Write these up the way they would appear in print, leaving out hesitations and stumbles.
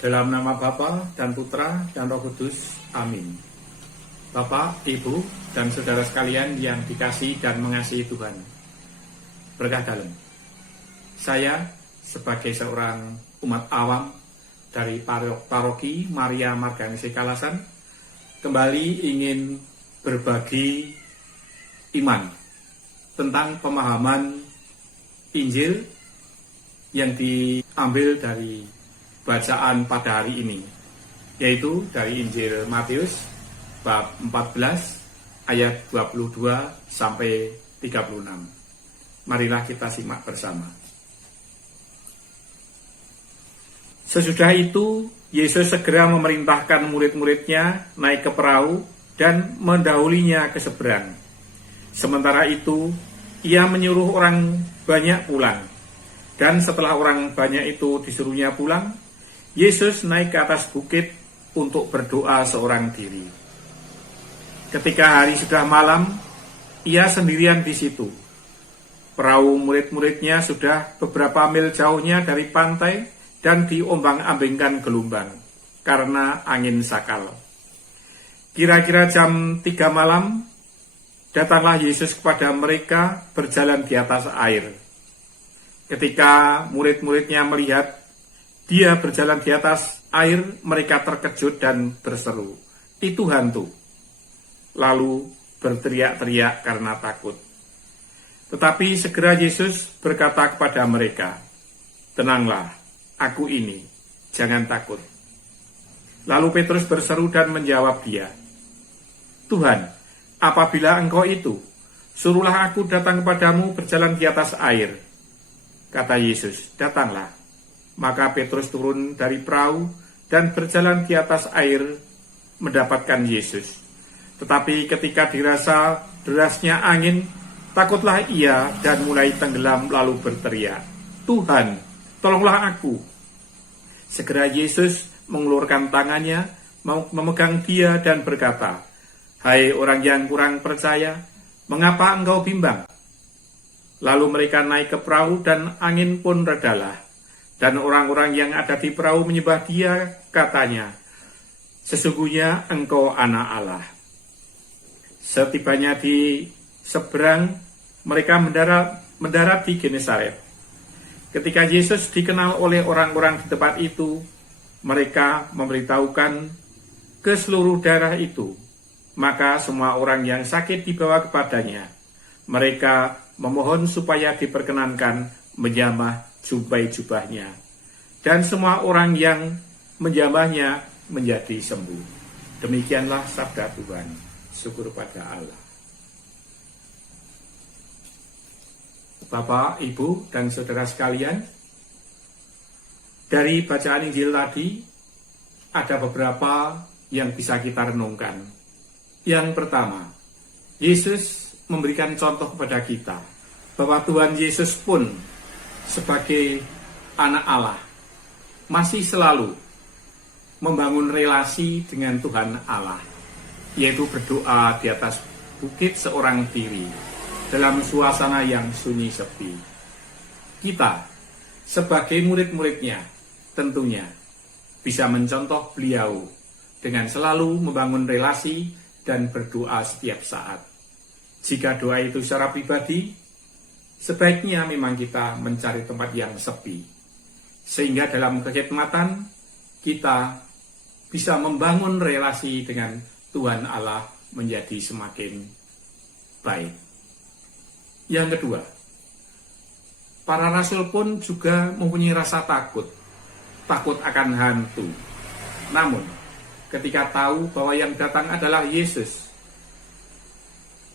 Dalam nama Bapa dan Putra dan Roh Kudus. Amin. Bapak, Ibu, dan saudara sekalian yang dikasihi dan mengasihi Tuhan. Berkah dalam. Saya sebagai seorang umat awam dari Paroki Maria Marganese Kalasan kembali ingin berbagi iman tentang pemahaman Injil yang diambil dari bacaan pada hari ini, yaitu dari Injil Matius bab 14 ayat 22 sampai 36. Marilah kita simak bersama. Sesudah itu, Yesus segera memerintahkan murid-muridnya naik ke perahu dan mendahulinya ke seberang. Sementara itu, ia menyuruh orang banyak pulang. Dan setelah orang banyak itu disuruhnya pulang, Yesus naik ke atas bukit untuk berdoa seorang diri. Ketika hari sudah malam, ia sendirian di situ. Perahu murid-muridnya sudah beberapa mil jauhnya dari pantai dan diombang-ambingkan gelombang karena angin sakal. Kira-kira jam 3 malam, datanglah Yesus kepada mereka berjalan di atas air. Ketika murid-muridnya melihat dia berjalan di atas air, mereka terkejut dan berseru, "Itu hantu!" Lalu berteriak-teriak karena takut. Tetapi segera Yesus berkata kepada mereka, "Tenanglah, aku ini, jangan takut." Lalu Petrus berseru dan menjawab dia, "Tuhan, apabila Engkau itu, suruhlah aku datang kepadamu berjalan di atas air." Kata Yesus, "Datanglah." Maka Petrus turun dari perahu dan berjalan di atas air mendapatkan Yesus. Tetapi ketika dirasa derasnya angin, takutlah ia dan mulai tenggelam lalu berteriak, "Tuhan, tolonglah aku." Segera Yesus mengulurkan tangannya, memegang dia dan berkata, "Hai orang yang kurang percaya, mengapa engkau bimbang?" Lalu mereka naik ke perahu dan angin pun redalah. Dan orang-orang yang ada di perahu menyembah dia, katanya, "Sesungguhnya engkau anak Allah." Setibanya di seberang, mereka mendarat di Genesaret. Ketika Yesus dikenal oleh orang-orang di tempat itu, mereka memberitahukan ke seluruh daerah itu. Maka semua orang yang sakit dibawa kepadanya. Mereka memohon supaya diperkenankan menjamah jubah-jubahnya. Dan semua orang yang menjamahnya menjadi sembuh. Demikianlah sabda Tuhan. Syukur pada Allah. Bapak, Ibu, dan saudara sekalian, dari bacaan Injil tadi, ada beberapa yang bisa kita renungkan. Yang pertama, Yesus memberikan contoh kepada kita, bahwa Tuhan Yesus pun sebagai anak Allah, masih selalu membangun relasi dengan Tuhan Allah, yaitu berdoa di atas bukit seorang diri, dalam suasana yang sunyi sepi. Kita, sebagai murid-muridnya, tentunya bisa mencontoh beliau dengan selalu membangun relasi dan berdoa setiap saat. Jika doa itu secara pribadi, sebaiknya memang kita mencari tempat yang sepi, sehingga dalam kekhidmatan kita bisa membangun relasi dengan Tuhan Allah menjadi semakin baik. Yang kedua, para rasul pun juga mempunyai rasa takut akan hantu. Namun, ketika tahu bahwa yang datang adalah Yesus,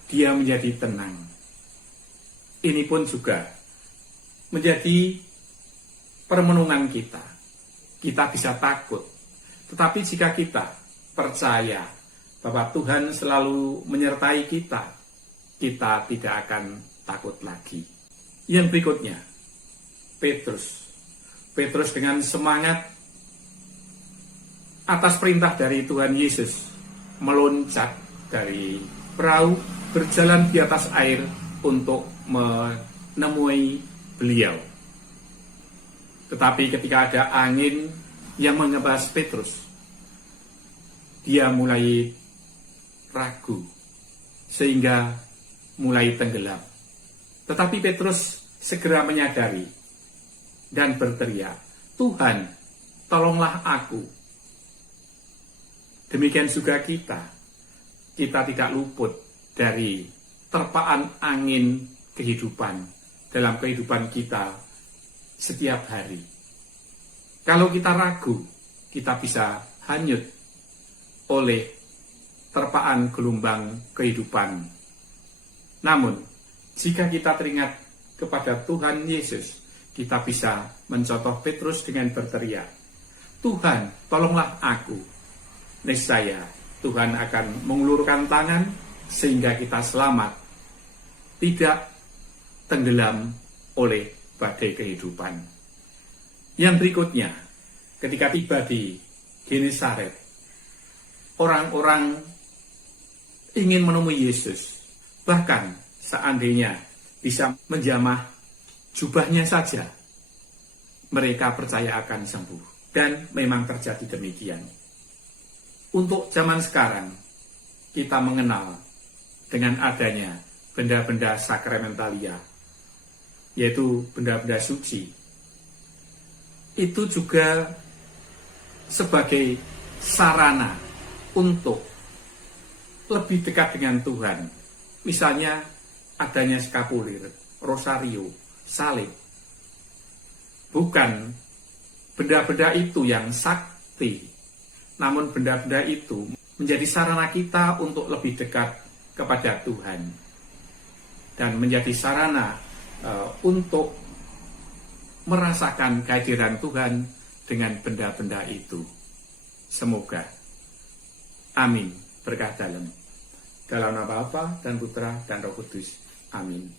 dia menjadi tenang. Ini pun juga menjadi permenungan kita. Kita bisa takut, tetapi jika kita percaya bahwa Tuhan selalu menyertai kita, kita tidak akan takut lagi. Yang berikutnya, Petrus dengan semangat atas perintah dari Tuhan Yesus meloncat dari perahu, berjalan di atas air untuk menemui beliau. Tetapi ketika ada angin yang mengebas Petrus. Dia mulai ragu, sehingga mulai tenggelam. Tetapi Petrus segera menyadari dan berteriak, "Tuhan, tolonglah aku." Demikian juga kita tidak luput dari terpaan angin kehidupan dalam kehidupan kita setiap hari. Kalau kita ragu, kita bisa hanyut oleh terpaan gelombang kehidupan. Namun, jika kita teringat kepada Tuhan Yesus, kita bisa mencontoh Petrus dengan berteriak, "Tuhan, tolonglah aku." Niscaya Tuhan akan mengulurkan tangan sehingga kita selamat, tidak tenggelam oleh badai kehidupan. Yang berikutnya, ketika tiba di Genesaret, orang-orang ingin menemui Yesus. Bahkan seandainya bisa menjamah jubahnya saja, mereka percaya akan sembuh. Dan memang terjadi demikian. Untuk zaman sekarang, kita mengenal dengan adanya benda-benda sakramentalia, yaitu benda-benda suci. Itu juga sebagai sarana untuk lebih dekat dengan Tuhan. Misalnya adanya skapulir, rosario, salib. Bukan benda-benda itu yang sakti, namun benda-benda itu menjadi sarana kita untuk lebih dekat kepada Tuhan. Dan menjadi sarana untuk merasakan kehadiran Tuhan dengan benda-benda itu. Semoga. Amin. Berkah dalam. Dalam nama Bapa dan Putra dan Roh Kudus. Amin.